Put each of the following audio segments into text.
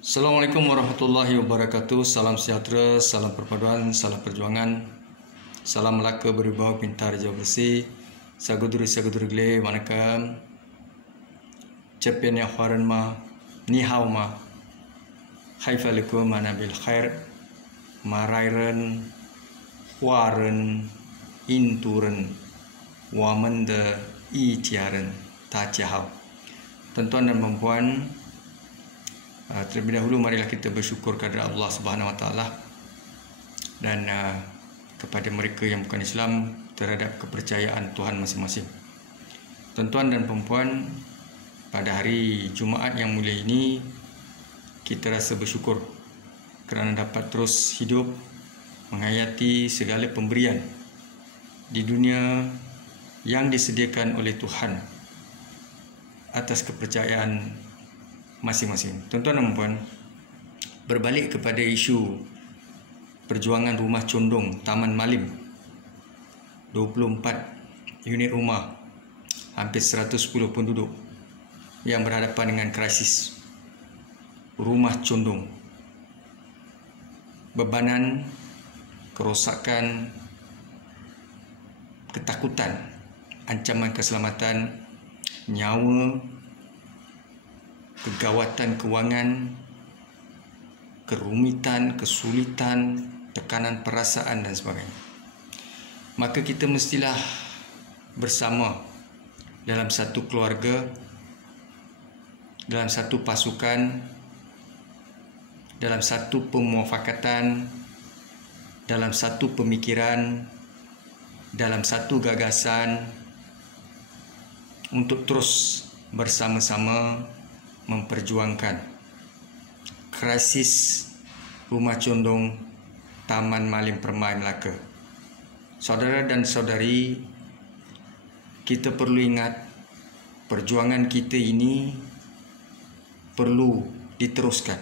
Assalamualaikum warahmatullahi wabarakatuh. Salam sejahtera, salam perpaduan, salam perjuangan. Salam Melaka beribau pintar jauh bersih. Saguduri gele manakam. Cepian ya kharan ma, ni hao ma. Haifalikum mana bil khair. Marairen, waren, inturen, wamen de itiaren, tajahau. Tuan-tuan dan puan-puan, terlebih dahulu marilah kita bersyukur kepada Allah Subhanahu Wa Taala dan kepada mereka yang bukan Islam terhadap kepercayaan Tuhan masing-masing. Tuan-tuan dan puan-puan, pada hari Jumaat yang mulia ini kita rasa bersyukur kerana dapat terus hidup menghayati segala pemberian di dunia yang disediakan oleh Tuhan atas kepercayaan masing-masing. Tuan-tuan dan puan, berbalik kepada isu perjuangan rumah condong Taman Malim, 24 unit rumah, hampir 110 penduduk yang berhadapan dengan krisis rumah condong, bebanan, kerosakan, ketakutan, ancaman keselamatan, nyawa, kegawatan kewangan, kerumitan, kesulitan, tekanan perasaan dan sebagainya. Maka kita mestilah bersama dalam satu keluarga, dalam satu pasukan, dalam satu pemuafakatan, dalam satu pemikiran, dalam satu gagasan untuk terus bersama-sama memperjuangkan krisis rumah condong Taman Malim Permai Melaka. Saudara dan saudari, kita perlu ingat perjuangan kita ini perlu diteruskan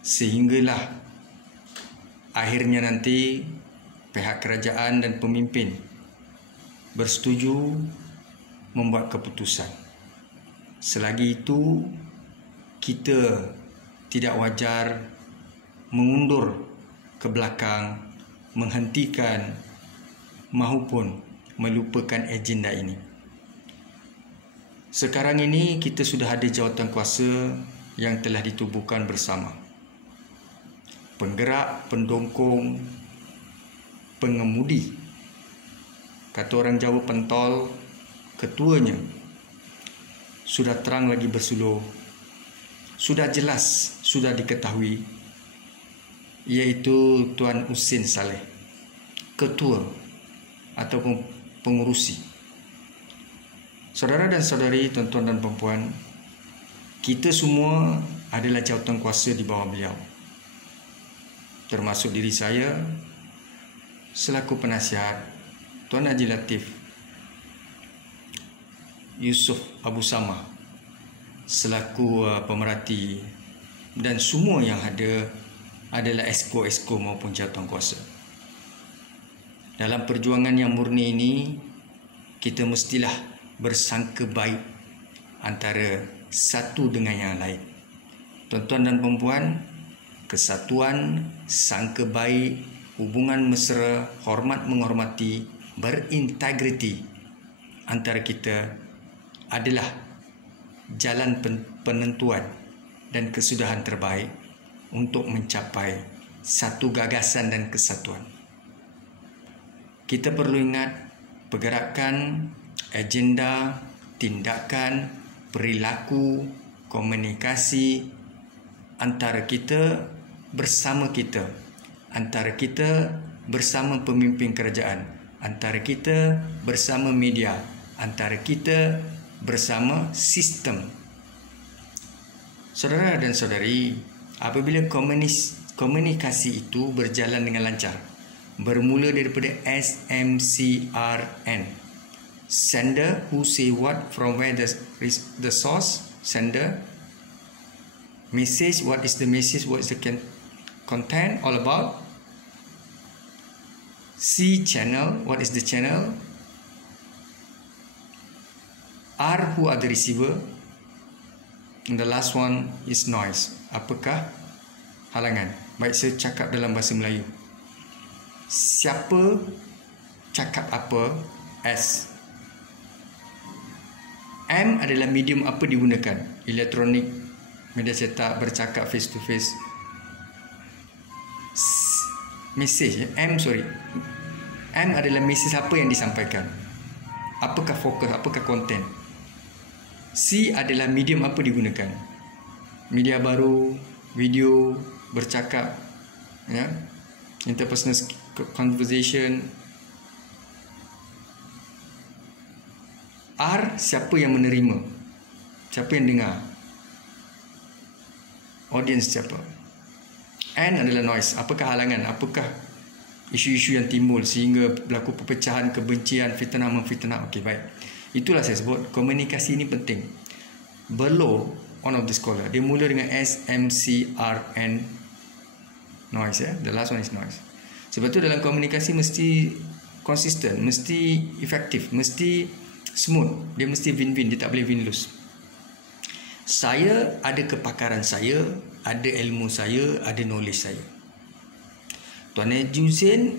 sehinggalah akhirnya nanti pihak kerajaan dan pemimpin bersetuju membuat keputusan. Selagi itu, kita tidak wajar mengundur ke belakang, menghentikan maupun melupakan agenda ini. Sekarang ini kita sudah ada jawatan kuasa yang telah ditubuhkan bersama. Penggerak, pendongkong, pengemudi, kata orang Jawa pentol, ketuanya sudah terang lagi bersuluh, sudah jelas, sudah diketahui, iaitu Tuan Husin Saleh, ketua ataupun pengurusi. Saudara dan saudari, tuan-tuan dan puan-puan, kita semua adalah jawatan kuasa di bawah beliau, termasuk diri saya selaku penasihat, Tuan Haji Latif Yusuf Abu Samah selaku pemerhati, dan semua yang ada adalah esko-esko maupun jawatan kuasa. Dalam perjuangan yang murni ini, kita mestilah bersangka baik antara satu dengan yang lain. Tuan-tuan dan puan-puan, kesatuan, sangka baik, hubungan mesra, hormat menghormati, berintegriti antara kita adalah jalan penentuan dan kesudahan terbaik untuk mencapai satu gagasan dan kesatuan. Kita perlu ingat pergerakan, agenda, tindakan, perilaku, komunikasi antara kita bersama kita, antara kita bersama pemimpin kerajaan, antara kita bersama media, antara kita bersama sistem. Saudara dan saudari, apabila komunikasi itu berjalan dengan lancar, bermula daripada SMCRN, sender who say what from where the source, sender, message, what is the message, what is the content all about, C channel, what is the channel, R who are the receiver, and the last one is noise. Apakah halangan. Baik saya cakap dalam bahasa Melayu. Siapa cakap apa? S. M adalah medium apa digunakan? Elektronik, media cetak, bercakap face to face. Message, M adalah message apa yang disampaikan. Apakah fokus, apakah konten. C adalah medium apa digunakan. Media baru, video, bercakap, ya, interpersonal conversation. R, siapa yang menerima, siapa yang dengar, audience siapa. N adalah noise, apakah halangan, apakah isu-isu yang timbul sehingga berlaku perpecahan, kebencian, fitnah memfitnah. Okey, baik. Itulah saya sebut komunikasi ini penting. Below, one of the scholar, dia mula dengan S, M, C, R, N, noise, ya. The last one is noise. Sebab tu dalam komunikasi mesti konsisten, mesti efektif, mesti smooth. Dia mesti win-win, dia tak boleh win-lose. Saya ada kepakaran saya, ada ilmu saya, ada knowledge saya. Tuan Haji Hussein,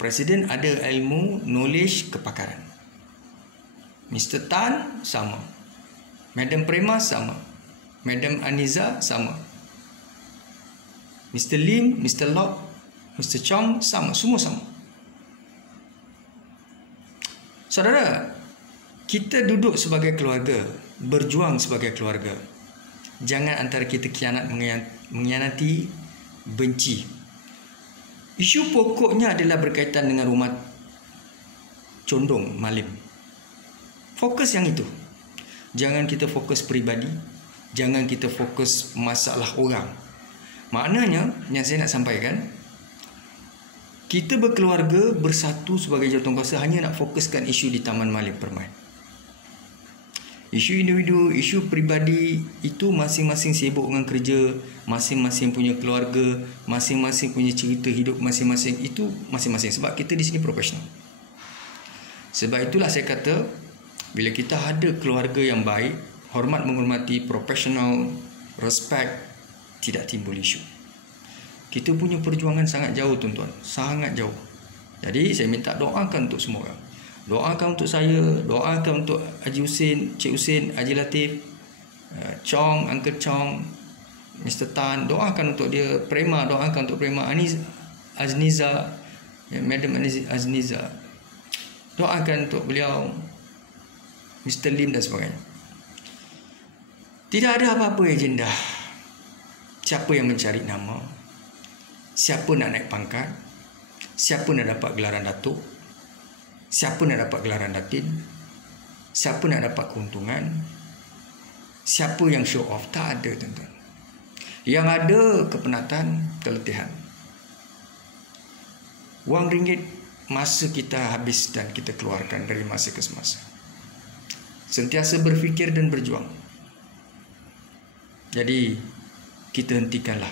Presiden, ada ilmu, knowledge, kepakaran. Mr. Tan sama. Madam Prema sama. Madam Aniza sama. Mr. Lim, Mr. Lok, Mr. Chong sama. Semua sama. Saudara, kita duduk sebagai keluarga, berjuang sebagai keluarga. Jangan antara kita mengkhianati, benci. Isu pokoknya adalah berkaitan dengan rumah condong malim. Fokus yang itu. Jangan kita fokus peribadi, jangan kita fokus masalah orang. Maknanya yang saya nak sampaikan, kita berkeluarga bersatu sebagai jawatankuasa hanya nak fokuskan isu di Taman Malim Permai. Isu individu, isu peribadi itu masing-masing sibuk dengan kerja, masing-masing punya keluarga, masing-masing punya cerita hidup masing-masing. Itu masing-masing, sebab kita di sini profesional. Sebab itulah saya kata, bila kita ada keluarga yang baik, hormat menghormati, profesional, respect, tidak timbul isu. Kita punya perjuangan sangat jauh tuan-tuan, sangat jauh. Jadi saya minta doakan untuk semua orang. Doakan untuk saya, doakan untuk Haji Hussein, Cik Hussein, Haji Latif, Chong, Uncle Chong, Mr. Tan, doakan untuk dia. Prema, doakan untuk Prema, Azniza, Madam Azniza, doakan untuk beliau, Mr. Lim dan sebagainya. Tidak ada apa-apa agenda. Siapa yang mencari nama, siapa nak naik pangkat, siapa nak dapat gelaran datuk, siapa nak dapat gelaran datin, siapa nak dapat keuntungan, siapa yang show off, tak ada tuan-tuan. Yang ada kepenatan, keletihan. Wang ringgit masa kita habis dan kita keluarkan dari masa ke semasa. Sentiasa berfikir dan berjuang. Jadi kita hentikanlah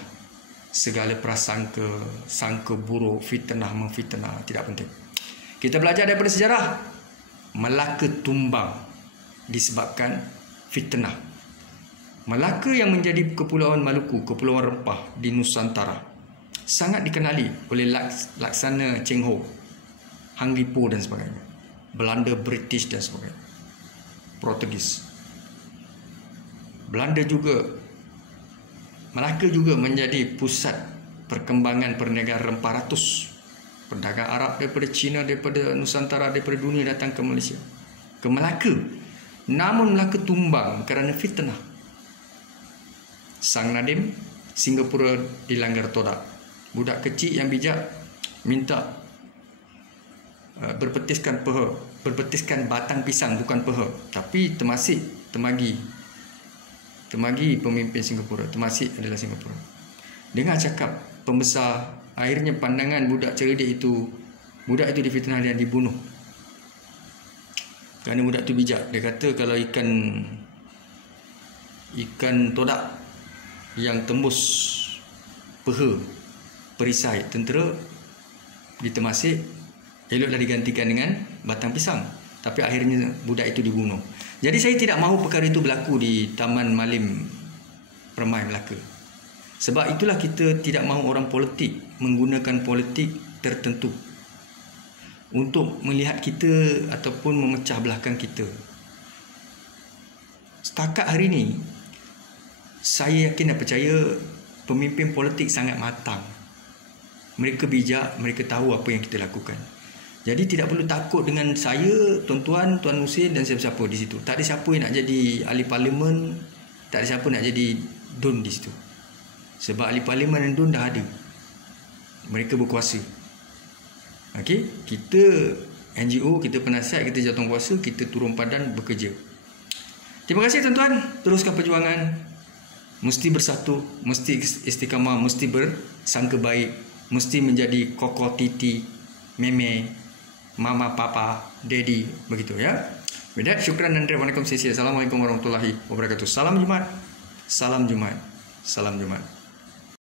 segala prasangka, sangka buruk, fitnah memfitnah, tidak penting. Kita belajar daripada sejarah. Melaka tumbang disebabkan fitnah. Melaka yang menjadi Kepulauan Maluku, Kepulauan Rempah di Nusantara, sangat dikenali oleh Laksana Cheng Ho, Hang Lipo dan sebagainya. Belanda, British dan sebagainya. Portugis. Belanda juga, Melaka juga menjadi pusat perkembangan perniagaan rempah ratus. Pedagang Arab daripada China, daripada Nusantara, daripada dunia datang ke Malaysia, ke Melaka. Namun Melaka tumbang kerana fitnah. Sang Nadim, Singapura dilanggar todak. Budak kecil yang bijak minta berpetiskan peha, berpetiskan batang pisang, bukan peha, tapi Temasek, Temagi pemimpin Singapura. Temasek adalah Singapura. Dengar cakap pembesar, akhirnya pandangan budak cerdik itu, budak itu difitnah dan dibunuh. Kerana budak itu bijak. Dia kata kalau ikan todak yang tembus peha perisai tentera di Temasek, eloklah digantikan dengan batang pisang. Tapi akhirnya budak itu dibunuh. Jadi saya tidak mahu perkara itu berlaku di Taman Malim Permai Melaka. Sebab itulah kita tidak mahu orang politik menggunakan politik tertentu untuk melihat kita ataupun memecah belahkan kita. Setakat hari ini, saya yakin dan percaya pemimpin politik sangat matang. Mereka bijak, mereka tahu apa yang kita lakukan. Jadi tidak perlu takut dengan saya, tuan-tuan, Tuan Husin dan siapa-siapa di situ. Tak ada siapa yang nak jadi ahli parlimen, tak ada siapa nak jadi DUN di situ. Sebab ahli parlimen dan DUN dah ada. Mereka berkuasa. Okey, kita NGO, kita penasihat, kita jawatankuasa, kita turun padan bekerja. Terima kasih tuan-tuan, teruskan perjuangan. Mesti bersatu, mesti istiqamah, mesti bersangka baik, mesti menjadi koko titi, meme, mama, papa, daddy, begitu ya. With that, syukran dan terima kasih. Assalamualaikum warahmatullahi wabarakatuh. Salam Jumaat. Salam Jumaat. Salam Jumaat.